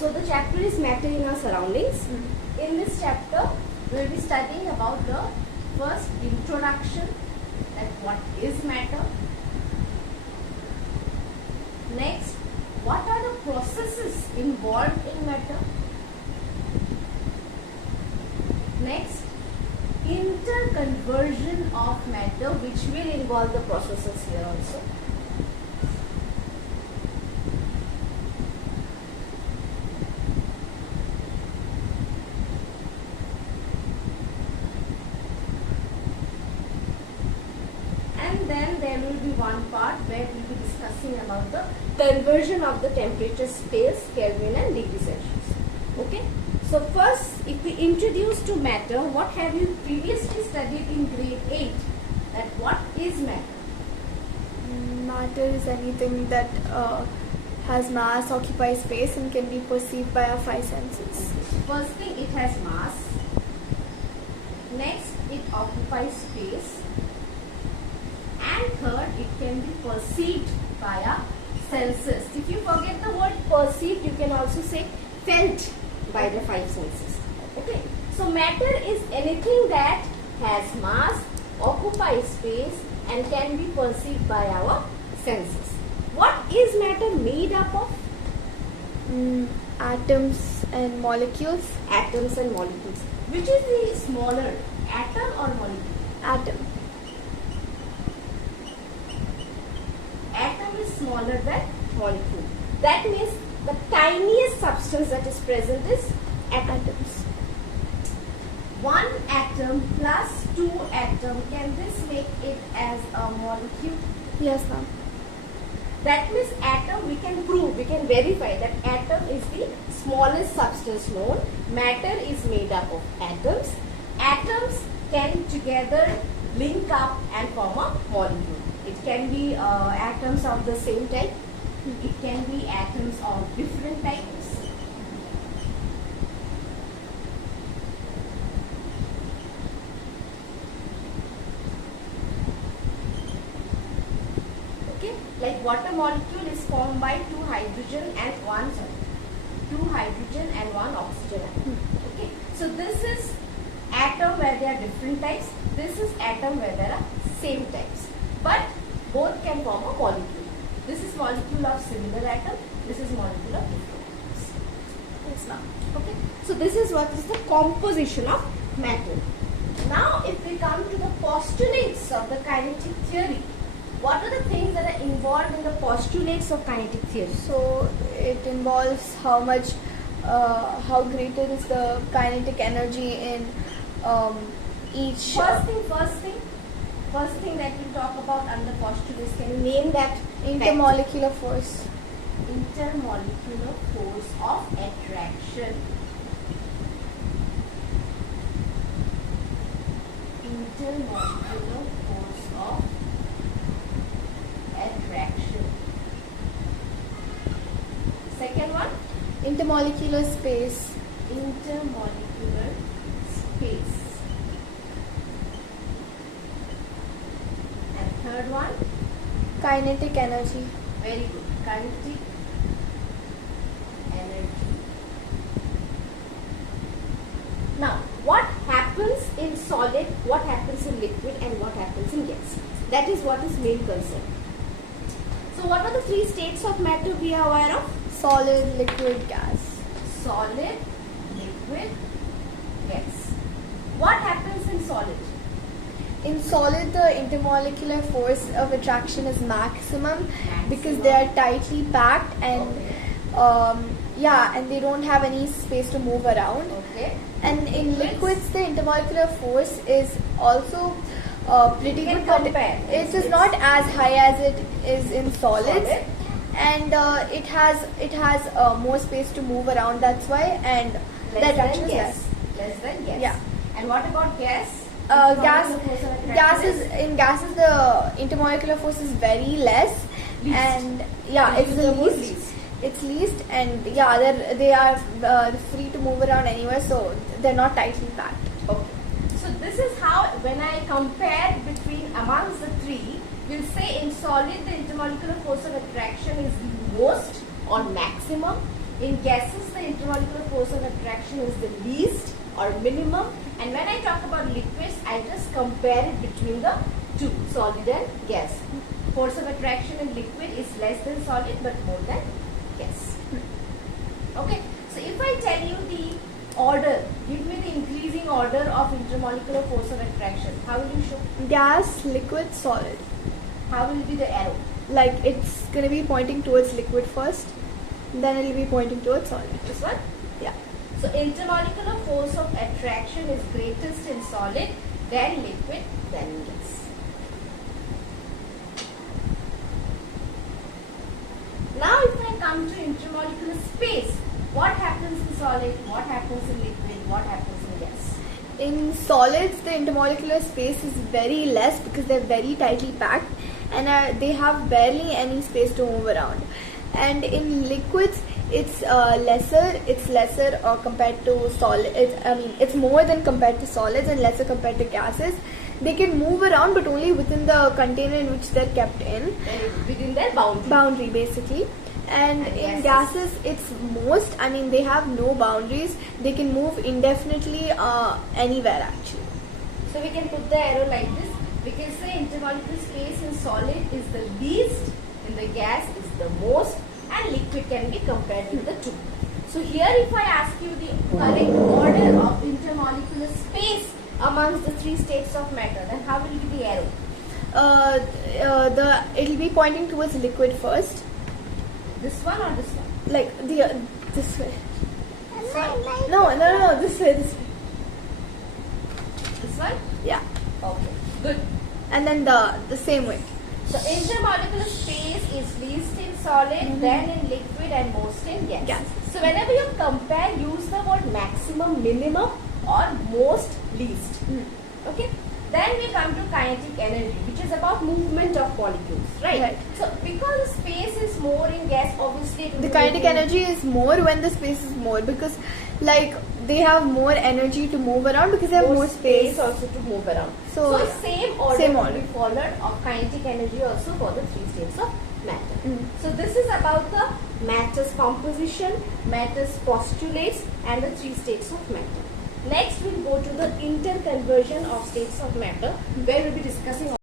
So the chapter is matter in our surroundings. In this chapter, we will be studying about the first introduction, that what is matter. Next, what are the processes involved in matter. Next, interconversion of matter, which will involve the processes here also. And then there will be one part where we will be discussing about the conversion of the temperature scales, Kelvin and degree Celsius. Okay. So first, if we introduce to matter, what have you previously studied in grade 8? That what is matter? Matter is anything that has mass, occupies space, and can be perceived by our five senses. First thing, it has mass. Next, it occupies space. And third, it can be perceived by our senses. If you forget the word perceived, you can also say felt by the five senses. Okay. So matter is anything that has mass, occupies space, and can be perceived by our senses. What is matter made up of? Atoms and molecules. Atoms and molecules. Which is the smaller, atom or molecule? Atom. Atom is smaller than molecule. That means the tiniest substance that is present is atoms. One atom plus two atom, can this make it as a molecule? Yes, ma'am. That means atom, we can prove, we can verify that atom is the smallest substance known. Matter is made up of atoms. Atoms can together link up and form a molecule. It can be atoms of the same type. It can be atoms of different types. Okay, like water molecule is formed by two hydrogen and one oxygen atom. Okay, so this is atom where there are different types. This is atom where there are same types. But both can form a molecule. This is molecule of similar atom. This is molecule of different atoms. Yes, ma'am. Okay. So this is what is the composition of matter. Now, if we come to the postulates of the kinetic theory, what are the things that are involved in the postulates of kinetic theory? So it involves how greater is the kinetic energy in each. First thing that we talk about under postulates, can you name that? Intermolecular force. Intermolecular force of attraction. Intermolecular force of attraction. Second one? Intermolecular space. Intermolecular space. And third one? Kinetic energy. Very good. Kinetic energy. Now, what happens in solid, what happens in liquid, and what happens in gas? That is what is main concern. So, what are the three states of matter we are aware of? Solid, liquid, gas. Solid, liquid, gas. What happens in solid? In solid, the intermolecular force of attraction is maximum because they are tightly packed and and they don't have any space to move around. Okay. And in liquids, the intermolecular force is also pretty good, but it is not as high as it is in solids. And it has more space to move around. That's why, and the attraction is less. Less than gas. Yeah. And what about gas? Gases the intermolecular force is very less, least. And it's the least. It's least, and they are free to move around anywhere, so they're not tightly packed. Okay. So this is how, when I compare between amongst the three, we'll say in solid the intermolecular force of attraction is the most or maximum. In gases, the intermolecular force of attraction is the least or minimum. And when I talk about liquids, I just compare it between the two, solid and gas. Force of attraction in liquid is less than solid but more than gas. Okay, so if I tell you the order, give me the increasing order of intermolecular force of attraction. How will you show? Gas, liquid, solid. How will be the arrow? Like it's gonna be pointing towards liquid first, then it'll be pointing towards solid. This one? Yeah. So intermolecular force of attraction is greatest in solid, then liquid, then in gas. Now if I come to intermolecular space, what happens in solid, what happens in liquid, what happens in gas? In solids, the intermolecular space is very less because they're very tightly packed and they have barely any space to move around. And in liquids, it's lesser compared to solid. It's more than compared to solids and lesser compared to gases. They can move around, but only within the container in which they're kept in. Within their boundary. Boundary, basically. And in gases, it's most. They have no boundaries. They can move indefinitely anywhere actually. So we can put the arrow like this. We can say intermolecular space in solid is the least, in the gas is the most, and liquid can be compared with the two. So here if I ask you the correct order of intermolecular space amongst the three states of matter, then how will be the arrow? It'll be pointing towards liquid first. This one or this one? Like this way. This one? No, this way. This one? Yeah. Okay, good. And then the same way. So intermolecular space is least in solid, then in liquid, and most in gas. Gas. So whenever you compare, use the word maximum, minimum, or most, least. Okay. Then we come to kinetic energy, which is about movement of molecules, right? So because space is more in gas, obviously it will The be kinetic moving. energy is more when the space is more because they have more energy to move around because they have more space. also to move around. So, So yeah. same order Same will order. be followed of kinetic energy also for the three states of matter. So this is about the matter's composition, matter's postulates, and the three states of matter. Next we'll go to the interconversion of states of matter, where we'll be discussing